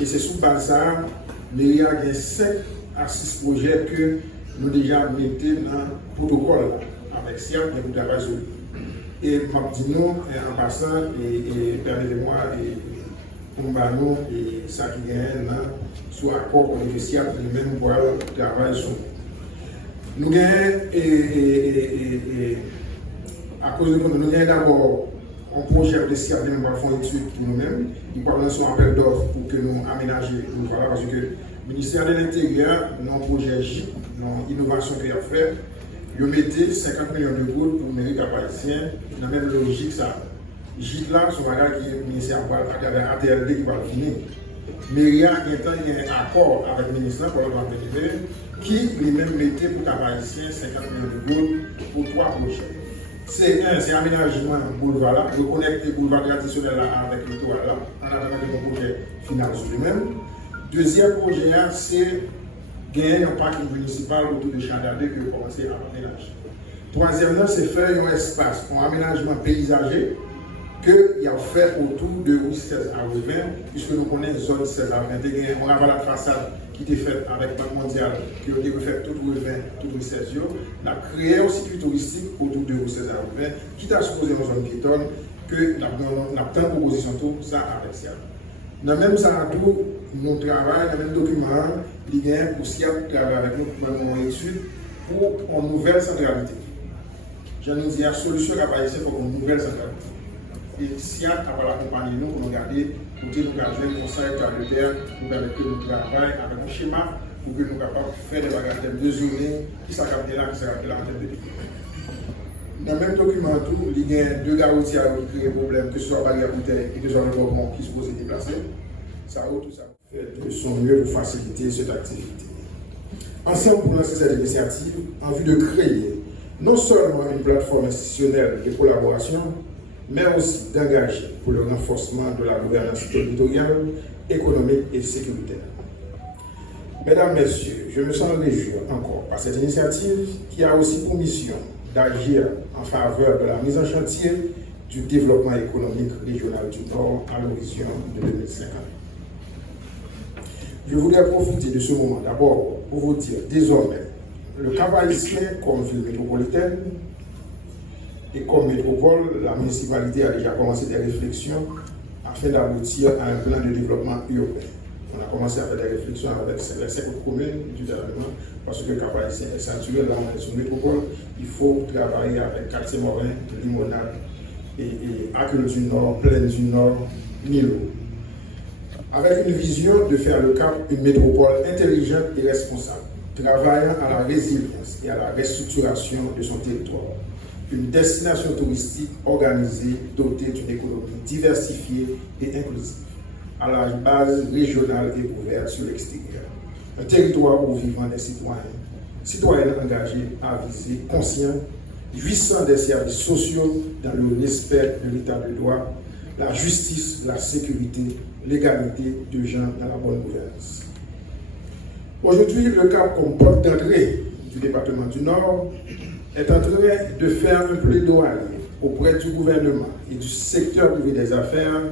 Et c'est sous base ça, il y a 5 à 6 projets que nous déjà mettons dans le protocole avec SIAP et nous travaillons sur. Et nous, en passant, et permettez-moi, pour nous, et ça qui gagne sur accord pour le SIAP, nous-mêmes pour travailler sur. Nous gagnons, à cause de nous gagnons d'abord un projet de SIAP, nous allons faire une étude pour nous-mêmes. Nous allons lancer un appel d'offres pour que nous aménagions. Parce que le ministère de l'Intérieur, dans le projet J, dans l'innovation qu'il a fait, il mettait 50 millions de gouttes pour le mairie cap-haïtien, dans la même logique. Ça. J là, son bagage qui est le ministère à travers ATLD qui va le finir. Mairie a un accord avec le ministère pour le qui lui-même mettait pour cap-haïtien 50 millions de gouttes pour 3 projets. C'est aménagement boulevard là, reconnecter boulevard traditionnel là avec le toit là, en attendant que le projet final sur lui-même. Deuxième projet, c'est gagner un parc municipal autour de Chandadé que vous commencez à aménager. Troisièmement, c'est faire un espace, un aménagement paysager qu'il y a fait autour de rue 16 à 20, puisque nous connaissons zone 16 à 20. On a la façade qui était faite avec Banque mondiale, qui a été faite toute rue 20, toute rue 16. On a créé un circuit touristique autour de rue 16 à 20, qui a supposé dans une zone piétonne, que nous avons tant de propositions tout ça avec ça. Dans le même ça, nous travaillons dans le même document, il y a pour SIAP travailler avec nous pour une étude pour une nouvelle centralité. Je nous dis la solution à Haïtien pour une nouvelle centralité. Et SIAP va l'accompagner nous pour nous garder, pour que nous gardions un conseil de terre, pour permettre que nous travaillions avec un schéma pour que nous soyons capables de faire des bagages mesurés qui sont captés là, qui sont captés là en termes de développement. Dans le même document, il y a 2 gares routières qui créent des problèmes, que ce soit barrière bouteille et que ce soit le développement qui se pose déplacer. Ça, tout ça fait de son mieux pour faciliter cette activité. Ensemble, pour lancer cette initiative, en vue de créer non seulement une plateforme institutionnelle de collaboration, mais aussi d'engager pour le renforcement de la gouvernance territoriale, économique et sécuritaire. Mesdames, Messieurs, je me sens réjoui encore par cette initiative qui a aussi pour mission d'agir en faveur de la mise en chantier du développement économique régional du Nord à l'horizon de 2050. Je voudrais profiter de ce moment d'abord pour vous dire désormais le Cap-Haïtien comme ville métropolitaine et comme métropole, la municipalité a déjà commencé des réflexions afin d'aboutir à un plan de développement urbain. On a commencé à faire des réflexions avec les 5 communes du département parce que le Cap-Haïtien est saturé, là on est sur métropole, il faut travailler avec Quartier-Morin, Limonade et Accueil du Nord, Plaine du Nord, Nilo. Avec une vision de faire le Cap une métropole intelligente et responsable, travaillant à la résilience et à la restructuration de son territoire. Une destination touristique organisée, dotée d'une économie diversifiée et inclusive, à la base régionale et ouverte sur l'extérieur. Un territoire où vivent des citoyens engagés, avisés, conscients, jouissant des services sociaux dans le respect de l'état de droit, la justice, la sécurité, l'égalité de gens dans la bonne gouvernance. Aujourd'hui, le Cap comme porte d'entrée du département du Nord est en train de faire un plaidoyer auprès du gouvernement et du secteur privé des affaires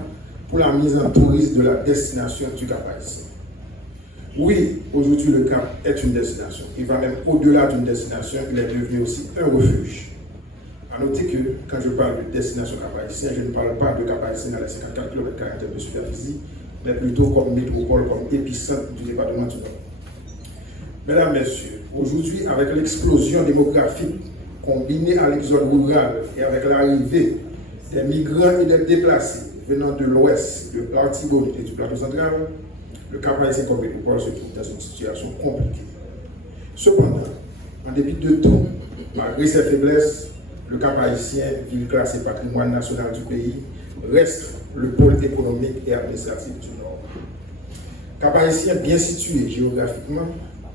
pour la mise en tourisme de la destination du Cap-Haïtien. Oui, aujourd'hui le Cap est une destination. Il va même au-delà d'une destination, il est devenu aussi un refuge. A noter que quand je parle de destination Cap-Haïtien, je ne parle pas de Cap-Haïtien dans les 54 km de superficie, mais plutôt comme métropole, comme épicentre du département du Nord. Mesdames, Messieurs, aujourd'hui, avec l'explosion démographique combinée à l'exode rural et avec l'arrivée des migrants et des déplacés venant de l'ouest, de l'Artibonite et du plateau central, le Cap-Haïtien comme métropole se trouve dans une situation compliquée. Cependant, en dépit de tout, malgré ses faiblesses, le Cap-Haïtien, ville classée patrimoine national du pays, reste le pôle économique et administratif du Nord. Cap-Haïtien bien situé géographiquement,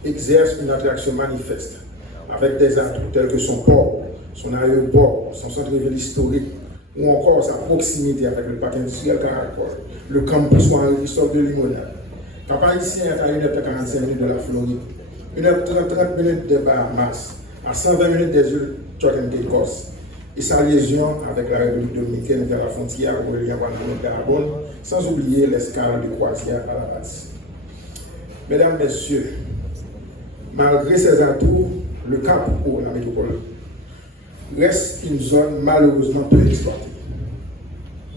exerce une attraction manifeste, avec des atouts tels que son port, son aéroport, son centre-ville historique, ou encore sa proximité avec le parc industriel Caracol, le campus Henri-Christophe de Limonade. Cap-Haïtien est à 1h45 minutes de la Floride, 1h30 minutes des Bahamas, à 120 minutes des îles Turks and Caicos, et sa liaison avec la République dominicaine vers la frontière où le lien Gabon, sans oublier l'escale de croisière à la base. Mesdames, Messieurs, malgré ces atouts, le Cap pour la métropole reste une zone malheureusement peu exploitée.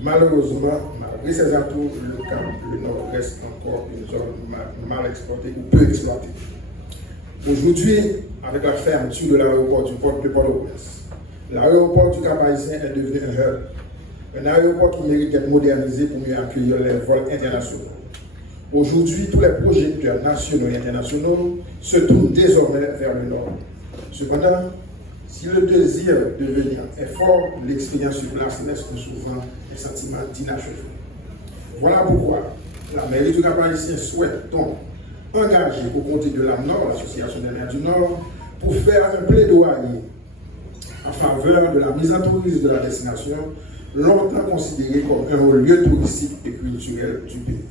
Malheureusement, malgré ces atouts, le Cap, le Nord reste encore une zone mal exploitée ou peu exploitée. Aujourd'hui, avec la fermeture de l'aéroport du port de Port-au-Prince, l'aéroport du Cap-Haïtien est devenu un hub, un aéroport qui mérite d'être modernisé pour mieux accueillir les vols internationaux. Aujourd'hui, tous les projecteurs nationaux et internationaux se tournent désormais vers le Nord. Cependant, si le désir de venir est fort, l'expérience sur place laisse souvent un sentiment d'inachevé. Voilà pourquoi la mairie du Cap-Haïtien souhaite donc engager aux côtés de l'AMNOR, l'Association des maires du Nord, pour faire un plaidoyer en faveur de la mise en tourisme de la destination, longtemps considérée comme un lieu touristique et culturel du pays.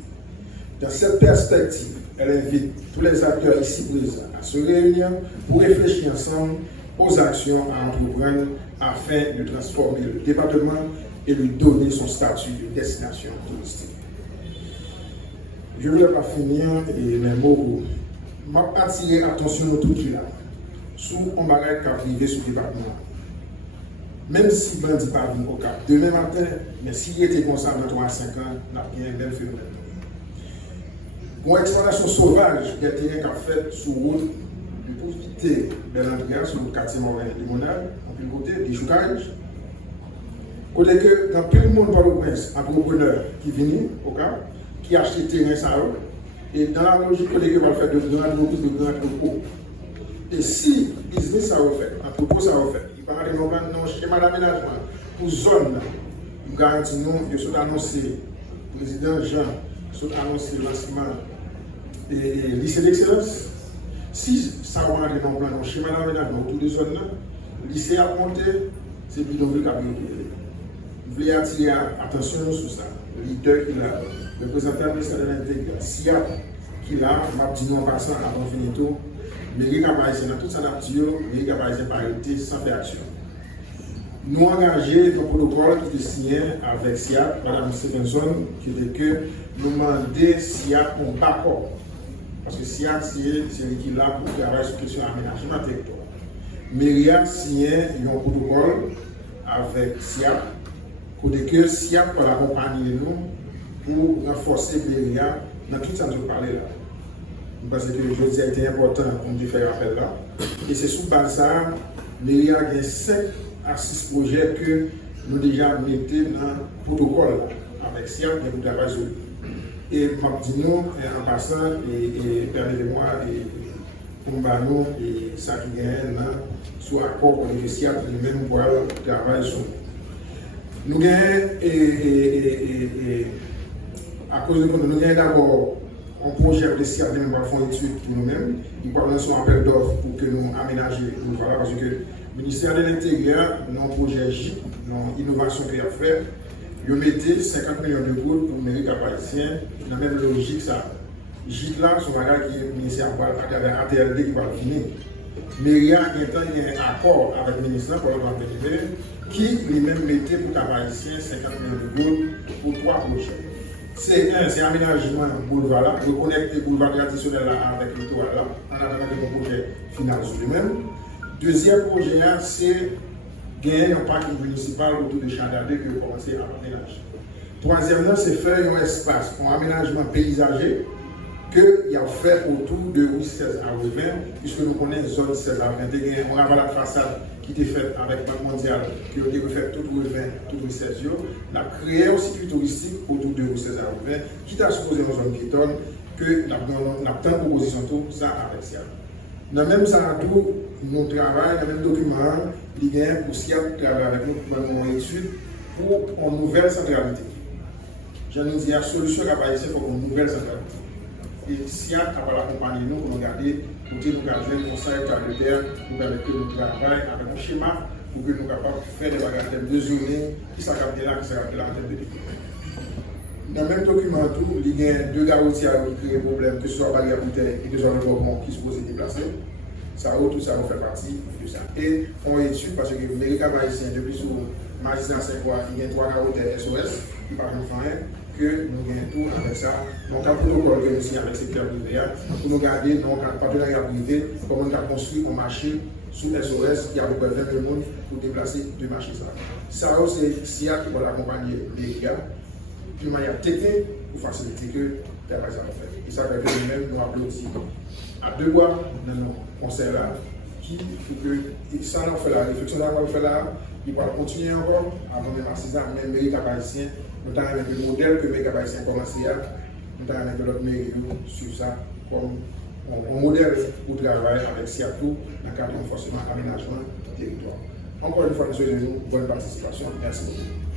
Dans cette perspective, elle invite tous les acteurs ici présents à se réunir pour réfléchir ensemble aux actions à entreprendre afin de transformer le département et lui donner son statut de destination touristique. Je ne voulais pas finir et mes mots m'a attiré l'attention de tout là sous un bagage qui a privé sur le département. Même si ne dit pas au Cap demain matin, mais s'il était comme ça dans 3 à 5 ans, on a bien un bel phénomène. Pour exploitation sauvage des terrains qu'a fait sur route de profiter de l'Andréa sur le quartier Morin de Monal, en plus côté des choucages. Côté que dans tout le monde par le prince, entrepreneur qui vient au Cap, qui achète des terrains ça et dans la logique côté que va faire de grandes reprises de grands entrepôts. Et si business ça va faire, entrepôt ça va faire, il va aller dans un schéma d'aménagement pour zone, nous garantissons, je suis annoncé, le président Jean, je suis annoncé le lancement et lycée d'excellence. Si ça va aller dans un schéma d'aménagement autour de zone, le lycée à monter, c'est bidonville qui a bien. Je voulais attirer attention sur ça. Le leader qui l'a, le représentant du ministère de l'Intérieur, SIAP, qui l'a, m'a dit en passant avant finito, mais les Cap-Haïtiens dans toute sa nature, les Cap-Haïtiens pas arrêté sans faire action. Nous engagés dans le protocole qui est signé avec SIAP, Mme Stevenson, qui était que nous demander SIAP un accord. Parce que SIAP, c'est lui qui est là pour travailler sur la question d'aménagement territoire. Mairie a signé un protocole avec SIAP, pour que SIAP peut accompagner nous pour renforcer Mairie dans tout ça que je parlais là. Parce que je dis a été important pour nous faire appel là. Et c'est sous base ça, Mairie a 5 à 6 projets que nous déjà mettons dans le protocole avec SIAP et nous travaillons sur lui. Et nous, en passant, et permettez-moi, pour nous, et ça qui gagne, soit accord pour les SIAP, lui-même pour travailler sur nous. Nous gagnons, à cause de nous gagnons d'abord un projet de SIAP, nous allons faire une étude pour nous-mêmes. Nous allons lancer un appel d'offres pour que nous aménagions. Parce que le ministère de l'Intérieur, dans le projet JIP, dans l'innovation qu'il a fait, il mettait 50 millions de gouttes pour le mairie Cap-Haïtien. Dans la même logique, ça. JIP là, c'est un bagage qui est ministère avec ATLD qui va venir. Mairie a un accord avec le ministère pour l'organiser qui lui-même mettait pour Cap-Haïtien 50 millions de gouttes pour 3 projets. C'est aménagement boulevard là, reconnecter boulevard traditionnel là avec le toit là, en attendant que le projet final sur lui-même. Deuxième projet, c'est gagner un parking municipal autour de Chandadé que commencer à aménager. Troisièmement, c'est faire un espace, un aménagement paysager qu'il a fait autour de rue 16 à rue 20, puisque nous connaissons zone 16 à 20. Il y a un ravalade façade qui était fait avec Banque mondiale, qui a été refait toute rue 20, toute rue 16. On a créé un circuit touristique autour de rue 16 à rue 20, qui t'a supposé dans une zone piétonne, que nous avons tant de propositions, tout ça avec ça. Dans même ça, tout, nous travaillons, dans le même document, il y a pour SIAP travailler avec nous pour faire une étude pour une nouvelle centralité. Je nous dis la solution à Cap-Haïtien pour une nouvelle centralité. Et SIAP va l'accompagner nous pour regarder, pour que nous gardions le conseil de terre, pour permettre que nous travaillions avec un schéma pour que nous soyons capables de faire des bagages de journée qui sont captés là, qui sont captés là en termes de développement. Dans le même document, il y a 2 garoutiers qui créent des problèmes, que ce soit barrière bouteille et 2 environnements qui se posent déplacer. tout ça fait partie de ça. Et on est dessus parce que les Américains haïtiens, depuis sous magistrat 5 mois, il y a 3 caractères SOS qui parlent de rien, que nous gagnons tout avec ça. Donc, un protocole que nous signons avec le secteur privé, pour nous garder dans un partenariat privé, comment on a construit une machine sous SOS, il y a à peu près 20 000 personnes pour déplacer deux machines. Ça, c'est SIA qui va accompagner les gars d'une manière technique pour faciliter que les travail soit fait. Et ça fait que nous-mêmes, nous applaudissons à deux doigts dans nos conseils là, qui que ça nous fait la réflexion qu'on fait là, il va continuer encore avant même à 6 ans, même les Cap-Haïtiens, nous avons avec le modèle que les Cap-Haïtiens commencent à nous avons avec l'autre mairie sur ça comme un modèle pour travailler avec SIATO dans le cadre de renforcement aménagement du territoire. Encore une fois, monsieur, bonne participation. Merci beaucoup.